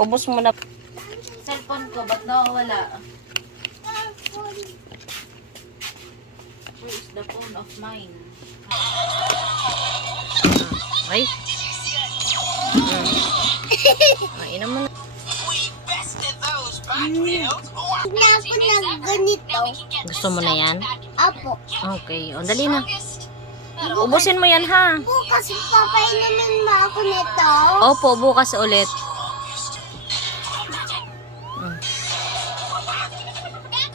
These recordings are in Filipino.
Ubos mo na. Cellphone ko, ba't nawawala? Where is the phone of mine? Ay. Ay, naman. Hindi ako nagganito. Gusto mo na yan? Apo. Okay. O, dali na. Ubusin mo yan, ha? Bukas papainumin mo ako nito. Opo, bukas ulit.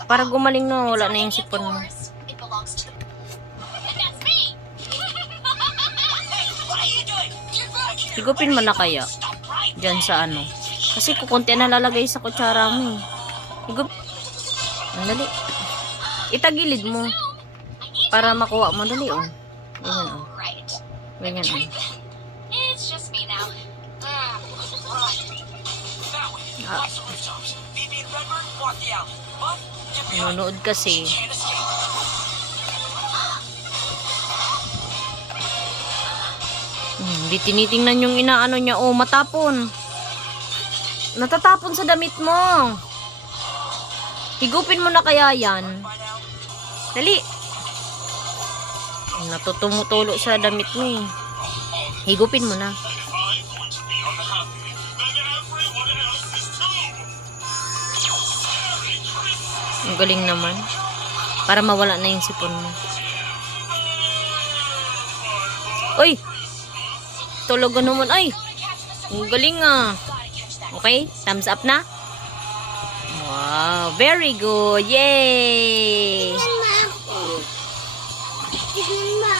Para gumaling na, wala na yung sipon mo. Higupin mo na kaya. Diyan sa ano. Kasi kukunti na lalagay sa kutsara mo. Higup. Dali. Itagilid mo. Para makuha mo. Dali, oh. Ganyan, oh. Ganyan, oh. Nanonood kasi. Hindi tinitingnan yung inaano niya. Oh, matapon. Natatapon sa damit mo. Higupin mo na kaya yan. Dali. Natutumutulo sa damit mo eh. Higupin mo na. Ang galing naman. Para mawala na yung sipon mo. Uy! Tulog naman. Ay! Ang galing ah. Okay? Thumbs up na? Wow! Very good! Yay! Tignan mo ako. Tignan mo.